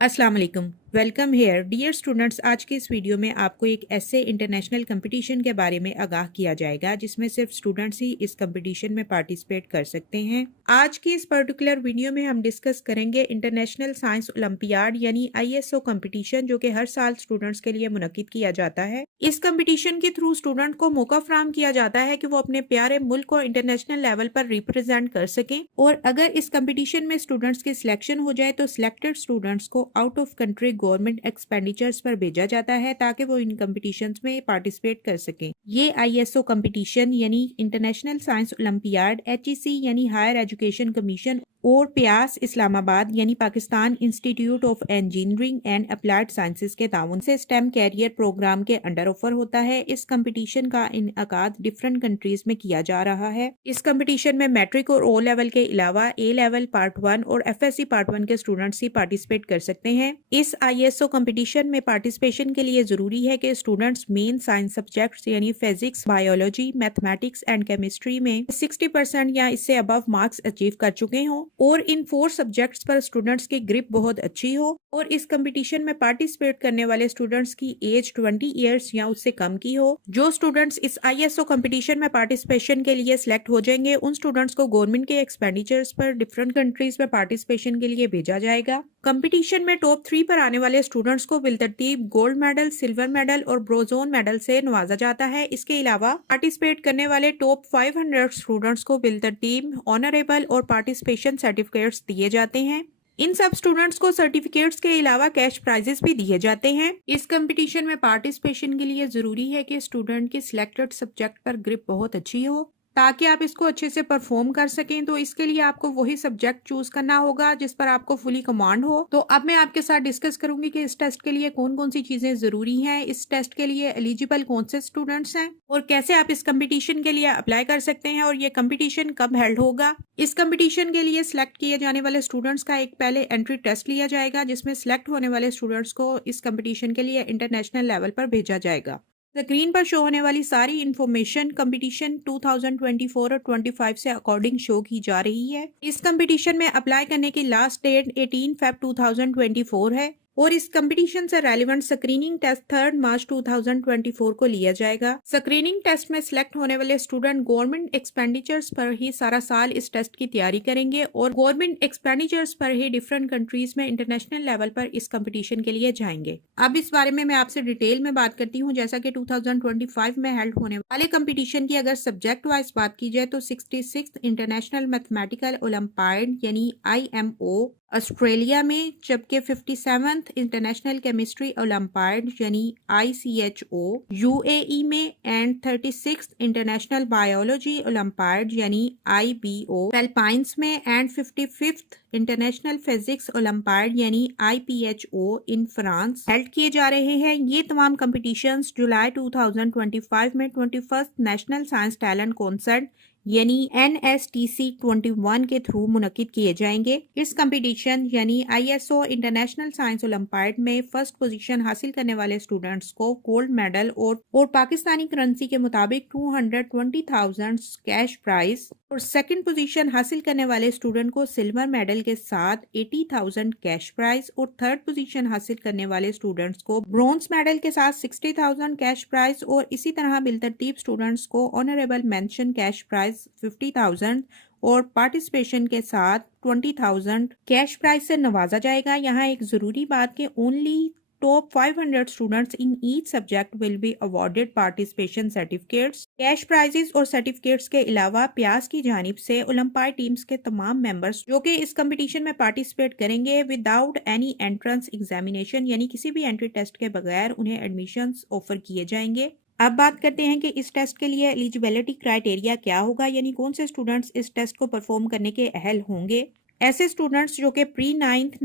अस्सलाम वालेकुम। Welcome here dear students. आज के इस वीडियो में आपको एक ऐसे इंटरनेशनल कंपटीशन के बारे में आगाह किया जाएगा जिसमें सिर्फ स्टूडेंट्स ही इस कंपटीशन में पार्टिसिपेट कर सकते हैं। आज की इस पर्टिकुलर वीडियो में हम डिस्कस करेंगे इंटरनेशनल साइंस ओलंपियाड यानी ISO कंपटीशन, जो कि हर साल स्टूडेंट्स के लिए मुनक्किद किया जाता है। इस कंपटीशन के थ्रू स्टूडेंट को मौका फराहम किया जाता है कि वो अपने प्यारे मुल्क को इंटरनेशनल लेवल पर रिप्रेजेंट कर सकें, और अगर इस कंपटीशन में स्टूडेंट्स की सिलेक्शन हो जाए तो सिलेक्टेड स्टूडेंट्स को out of country government expenditures पर भेजा जाता है ताकि वो इन कंपटीशंस में पार्टिसिपेट कर सकें। ये ISO कंपटीशन यानी इंटरनेशनल साइंस ओलंपियाड, HEC यानी हायर एजुकेशन कमीशन, और प्यास इस्लामाबाद यानी Pakistan institute of engineering and applied sciences के ताउन से स्टेम कैरियर प्रोग्राम के अंडर ऑफर होता है। इस कंपटीशन का इनअकाद डिफरेंट कंट्रीज में किया जा रहा है। इस कंपटीशन में मैट्रिक और O लेवल के अलावा A लेवल पार्ट 1 और FSC पार्ट 1 के स्टूडेंट्स ही पार्टिसिपेट कर सकते हैं। इस ISO कंपटीशन में पार्टिसिपेशन के लिए जरूरी है कि स्टूडेंट्स मेन साइंस सब्जेक्ट्स यानी physics, biology, mathematics and chemistry में 60% या इससे अबव मार्क्स अचीव कर चुके हों, और इन 4 सब्जेक्ट्स पर स्टूडेंट्स की ग्रिप बहुत अच्छी हो, और इस कंपटीशन में पार्टिसिपेट करने वाले स्टूडेंट्स की एज 20 इयर्स या उससे कम की हो। जो स्टूडेंट्स इस ISO कंपटीशन में पार्टिसिपेशन के लिए सिलेक्ट हो जाएंगे, उन स्टूडेंट्स को गवर्नमेंट के एक्सपेंडिचर्स पर डिफरेंट कंट्रीज में पार्टिसिपेशन के लिए भेजा जाएगा। कंपटीशन में टॉप 3 पर आने वाले स्टूडेंट्स को बिलतरतीब गोल्ड मेडल, सिल्वर मेडल और ब्रोंजोन मेडल से नवाजा जाता है। इसके अलावा पार्टिसिपेट करने वाले टॉप 500 स्टूडेंट्स को बिलतरतीब ऑनरेबल और पार्टिसिपेशन सर्टिफिकेट्स दिए जाते हैं। इन सब स्टूडेंट्स को सर्टिफिकेट्स के अलावा कैश प्राइजेस भी दिए जाते हैं। इस कंपटीशन में पार्टिसिपेशन के लिए जरूरी है कि स्टूडेंट की सिलेक्टेड सब्जेक्ट पर ग्रिप बहुत अच्छी हो ताकि आप इसको अच्छे से परफॉर्म कर सकें। तो इसके लिए आपको वही सब्जेक्ट चूज करना होगा जिस पर आपको फुली कमांड हो। तो अब मैं आपके साथ डिस्कस करूंगी कि इस टेस्ट के लिए कौन कौन सी चीजें जरूरी हैं, इस टेस्ट के लिए एलिजिबल कौन से स्टूडेंट्स हैं, और कैसे आप इस कंपटीशन के लिए अप्लाई कर सकते हैं, और ये कंपटीशन कब हेल्ड होगा। इस कंपटीशन के लिए सिलेक्ट किए जाने वाले स्टूडेंट्स का एक पहले एंट्री टेस्ट लिया जाएगा जिसमें सिलेक्ट होने वाले स्टूडेंट्स को इस कंपटीशन के लिए इंटरनेशनल लेवल पर भेजा जाएगा। स्क्रीन पर शो होने वाली सारी इंफॉर्मेशन कंपटीशन 2024 और 25 से अकॉर्डिंग शो की जा रही है। इस कंपटीशन में अप्लाई करने की लास्ट डेट 18 फेब 2024 है, और इस कंपटीशन से रेलिवेंट स्क्रीनिंग टेस्ट 3 मार्च 2024 को लिया जाएगा। स्क्रीनिंग टेस्ट में सिलेक्ट होने वाले स्टूडेंट गवर्नमेंट एक्सपेंडिचर्स पर ही सारा साल इस टेस्ट की तैयारी करेंगे, और गवर्नमेंट एक्सपेंडिचर्स पर ही डिफरेंट कंट्रीज में इंटरनेशनल लेवल पर इस कंपटीशन के लिए जाएंगे। अब इस बारे में मैं आपसे डिटेल में बात करती हूँ। जैसा कि 2025 में हेल्ड होने वाले कंपटीशन की अगर सब्जेक्ट वाइज बात की जाए तो 66th इंटरनेशनल मैथमेटिकल ओलंपियाड यानी IMO ऑस्ट्रेलिया में, जबकि 57th इंटरनेशनल केमिस्ट्री ओलंपियाड यानी ICHO UAE में, and 36th international biology olympiad यानी IBO फिलीपींस में, and 55th international physics olympiad यानी IPHO इन फ्रांस हेल्ड किए जा रहे हैं। ये तमाम कंपटीशंस जुलाई 2025 में 21st national science talent concert यानी NSTC 21 के थ्रू मुनक्किद किए जाएंगे। इस कंपटीशन यानी ISO इंटरनेशनल साइंस ओलंपियाड में फर्स्ट पोजीशन हासिल करने वाले स्टूडेंट्स को गोल्ड मेडल और पाकिस्तानी करेंसी के मुताबिक 220,000 कैश प्राइज, और सेकंड पोजीशन हासिल करने वाले स्टूडेंट को सिल्वर मेडल के साथ 80,000 कैश प्राइज, और थर्ड पोजीशन हासिल करने वाले स्टूडेंट्स को ब्रॉन्ज मेडल के साथ 60,000 कैश प्राइज, और इसी तरह बिलतरतीब स्टूडेंट्स को ऑनरेबल मेंशन कैश प्राइज 50,000 और पार्टिसिपेशन के साथ 20,000 कैश प्राइज से नवाजा जाएगा। यहाँ एक जरूरी बात कि only top 500 students in each subject will be awarded participation certificates. Cash prices और सर्टिफिकेट्स के अलावा प्यास की जानिब से ओलंपियाड टीम्स के तमाम मेंबर्स जो कि इस कंपटीशन में पार्टिसिपेट करेंगे विदाउट एनी एंट्रेंस एग्जामिनेशन यानी किसी भी एंट्री टेस्ट के बगैर उन्हें एडमिशन ऑफर किए जाएंगे। अब बात करते हैं कि इस टेस्ट के लिए एलिजिबिलिटी क्राइटेरिया क्या होगा, यानी कौन से स्टूडेंट्स इस टेस्ट को परफॉर्म करने के अहल होंगे। ऐसे स्टूडेंट्स जो कि प्री 9th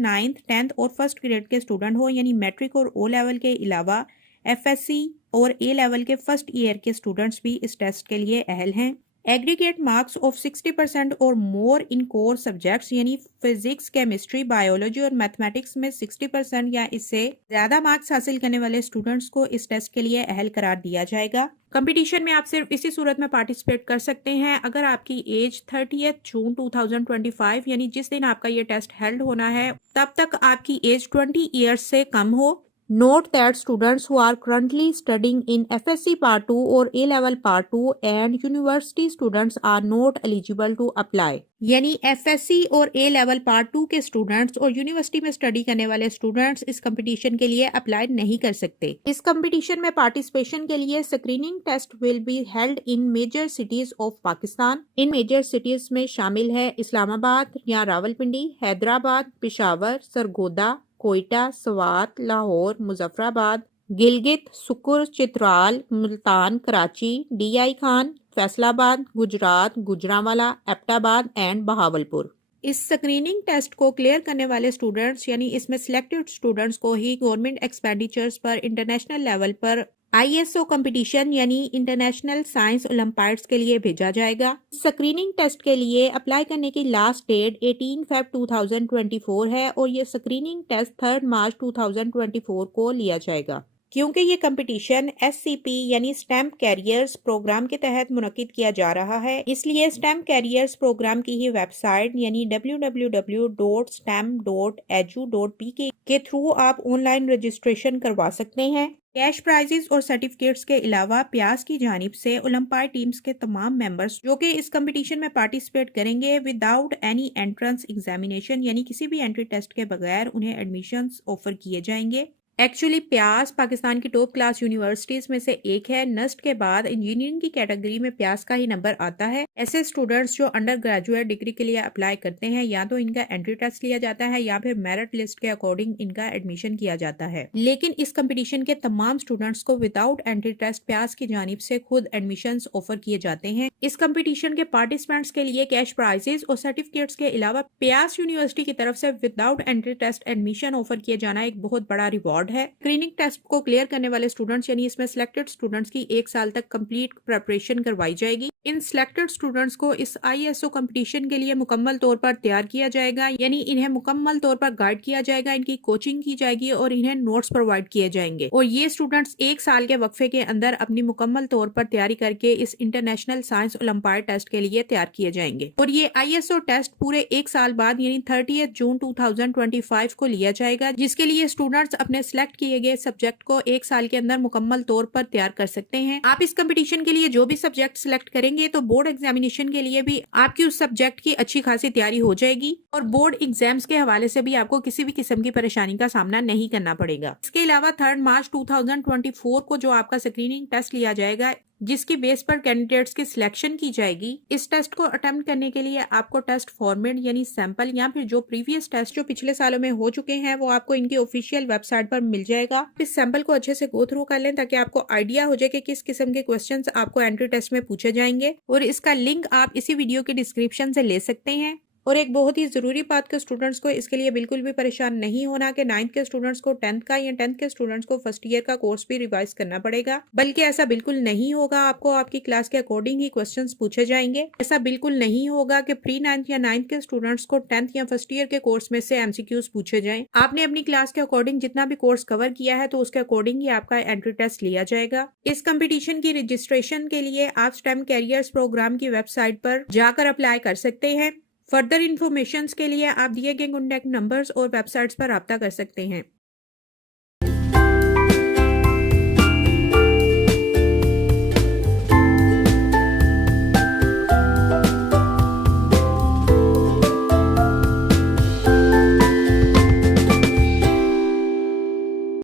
10th और फर्स्ट ग्रेड के स्टूडेंट हो, यानी मैट्रिक और O लेवल के अलावा FSC और A लेवल के फर्स्ट ईयर के स्टूडेंट्स भी इस टेस्ट के लिए अहल हैं। एग्रीगेट मार्क्स ऑफ 60% और मोर इन कोर सब्जेक्ट्स यानी फिजिक्स, केमिस्ट्री, बायोलॉजी और मैथमेटिक्स में 60% या इससे ज्यादा मार्क्स हासिल करने वाले स्टूडेंट्स को इस टेस्ट के लिए अहल करार दिया जाएगा। कंपटीशन में आप सिर्फ इसी सूरत में पार्टिसिपेट कर सकते हैं अगर आपकी एज 30 जून 2025 यानी जिस दिन आपका ये टेस्ट हेल्ड होना है तब तक आपकी एज 20 ईयर्स से कम हो। Note that students who are currently studying in FSC Part 2 or A-Level Part 2 and university students are not eligible to apply। यानी FSC और A-Level Part 2 के स्टूडेंट्स और यूनिवर्सिटी में स्टडी करने वाले स्टूडेंट्स इस कंपटीशन के लिए अप्लाई नहीं कर सकते। इस कंपटीशन में पार्टिसिपेशन के लिए screening test will be held in major cities of Pakistan. इन मेजर सिटीज में शामिल है इस्लामाबाद या रावलपिंडी, हैदराबाद, पेशावर, सरगोदा, कोयटा, स्वात, लाहौर, मुजफ्फराबाद, गिलगित, सुकुर, चित्राल, मुल्तान, कराची, DI खान, फैसलाबाद, गुजरात, गुजरांवाला, एबटाबाद एंड बहावलपुर। इस स्क्रीनिंग टेस्ट को क्लियर करने वाले स्टूडेंट्स यानी इसमें सिलेक्टेड स्टूडेंट्स को ही गवर्नमेंट एक्सपेंडिचर्स पर इंटरनेशनल लेवल पर ISO कंपटीशन यानी इंटरनेशनल साइंस ओलंपियाड्स के लिए भेजा जाएगा। स्क्रीनिंग टेस्ट के लिए अप्लाई करने की लास्ट डेट 18 फेब 2024 है और ये स्क्रीनिंग टेस्ट 3 मार्च 2024 को लिया जाएगा। क्योंकि ये कंपटीशन SCP यानी स्टेम कैरियर्स प्रोग्राम के तहत मुनक्किद किया जा रहा है, इसलिए स्टेम कैरियर्स प्रोग्राम की ही वेबसाइट यानी www.stem.edu.pk के थ्रू आप ऑनलाइन रजिस्ट्रेशन करवा सकते हैं। कैश प्राइजेस और सर्टिफिकेट्स के अलावा प्यास की जानिब से ओलंपियाड टीम्स के तमाम मेंबर्स जो कि इस कंपटीशन में पार्टिसिपेट करेंगे विदाउट एनी एंट्रेंस एग्जामिनेशन यानी किसी भी एंट्री टेस्ट के बगैर उन्हें एडमिशंस ऑफर किए जाएंगे। एक्चुअली प्यास पाकिस्तान की टॉप क्लास यूनिवर्सिटीज में से एक है। नस्ट के बाद इंजीनियरिंग की कैटेगरी में प्यास का ही नंबर आता है। ऐसे स्टूडेंट्स जो अंडर ग्रेजुएट डिग्री के लिए अप्लाई करते हैं या तो इनका एंट्री टेस्ट लिया जाता है या फिर मेरिट लिस्ट के अकॉर्डिंग इनका एडमिशन किया जाता है। लेकिन इस कंपटीशन के तमाम स्टूडेंट्स को विदाउट एंट्री टेस्ट प्यास की जानिब से खुद एडमिशन ऑफर किए जाते हैं। इस कंपटीशन के पार्टिसिपेंट्स के लिए कैश प्राइजेस और सर्टिफिकेट्स के अलावा प्यास यूनिवर्सिटी की तरफ से without entry test admission offer किया जाना एक बहुत बड़ा रिवॉर्ड है। स्क्रीनिंग टेस्ट को क्लियर करने वाले स्टूडेंट्स यानी इसमें सिलेक्टेड स्टूडेंट्स की 1 साल तक कंप्लीट प्रिपरेशन करवाई जाएगी। इन सिलेक्टेड स्टूडेंट्स को इस ISO कंपटीशन के लिए मुकम्मल तौर पर तैयार किया जाएगा यानी इन्हें मुकम्मल तौर पर गाइड किया जाएगा, इनकी कोचिंग की जाएगी और इन्हें नोट्स प्रोवाइड किए जाएंगे और ये स्टूडेंट्स 1 साल के वक्फे के अंदर अपनी मुकम्मल तौर पर तैयारी करके इस इंटरनेशनल साइंस ओलंपियाड टेस्ट के लिए तैयार किए जाएंगे और ये ISO टेस्ट पूरे 1 साल बाद यानी 30 जून 2025 को लिया जाएगा, जिसके लिए स्टूडेंट्स अपने सिलेक्ट किए गए सब्जेक्ट को 1 साल के अंदर मुकम्मल तौर पर तैयार कर सकते हैं। आप इस कंपटीशन के लिए जो भी सब्जेक्ट सिलेक्ट करेंगे तो बोर्ड एग्जामिनेशन के लिए भी आपकी उस सब्जेक्ट की अच्छी खासी तैयारी हो जाएगी और बोर्ड एग्जाम्स के हवाले से भी आपको किसी भी किस्म की परेशानी का सामना नहीं करना पड़ेगा। इसके अलावा 3 मार्च 2024 को जो आपका स्क्रीनिंग टेस्ट लिया जाएगा जिसकी बेस पर कैंडिडेट्स की सिलेक्शन की जाएगी, इस टेस्ट को अटेम्प्ट करने के लिए आपको टेस्ट फॉर्मेट यानी सैंपल या फिर जो प्रीवियस टेस्ट जो पिछले सालों में हो चुके हैं वो आपको इनकी ऑफिशियल वेबसाइट पर मिल जाएगा। इस सैंपल को अच्छे से गो थ्रू कर लें ताकि आपको आइडिया हो जाए कि किस किस्म के क्वेश्चंस आपको एंट्री टेस्ट में पूछे जाएंगे और इसका लिंक आप इसी वीडियो के डिस्क्रिप्शन से ले सकते हैं। और एक बहुत ही जरूरी बात के स्टूडेंट्स को इसके लिए बिल्कुल भी परेशान नहीं होना कि 9th के स्टूडेंट्स को 10th का या 10th के स्टूडेंट्स को फर्स्ट ईयर का कोर्स भी रिवाइज करना पड़ेगा, बल्कि ऐसा बिल्कुल नहीं होगा। आपको आपकी क्लास के अकॉर्डिंग ही क्वेश्चंस पूछे जाएंगे। ऐसा बिल्कुल नहीं होगा कि प्री 9th या 9th के स्टूडेंट्स को 10th या फर्स्ट ईयर के कोर्स में से MCQs पूछे जाए। आपने अपनी क्लास के अकॉर्डिंग जितना भी कोर्स कवर किया है तो उसके अकॉर्डिंग ही आपका एंट्री टेस्ट लिया जाएगा। इस कंपटीशन की रजिस्ट्रेशन के लिए आप स्टेम कैरियर्स प्रोग्राम की वेबसाइट पर जाकर अप्लाई कर सकते हैं। फर्दर इन्फॉर्मेशन के लिए आप दिए गए कॉन्टैक्ट नंबर्स और वेबसाइट्स पर राब्ता कर सकते हैं।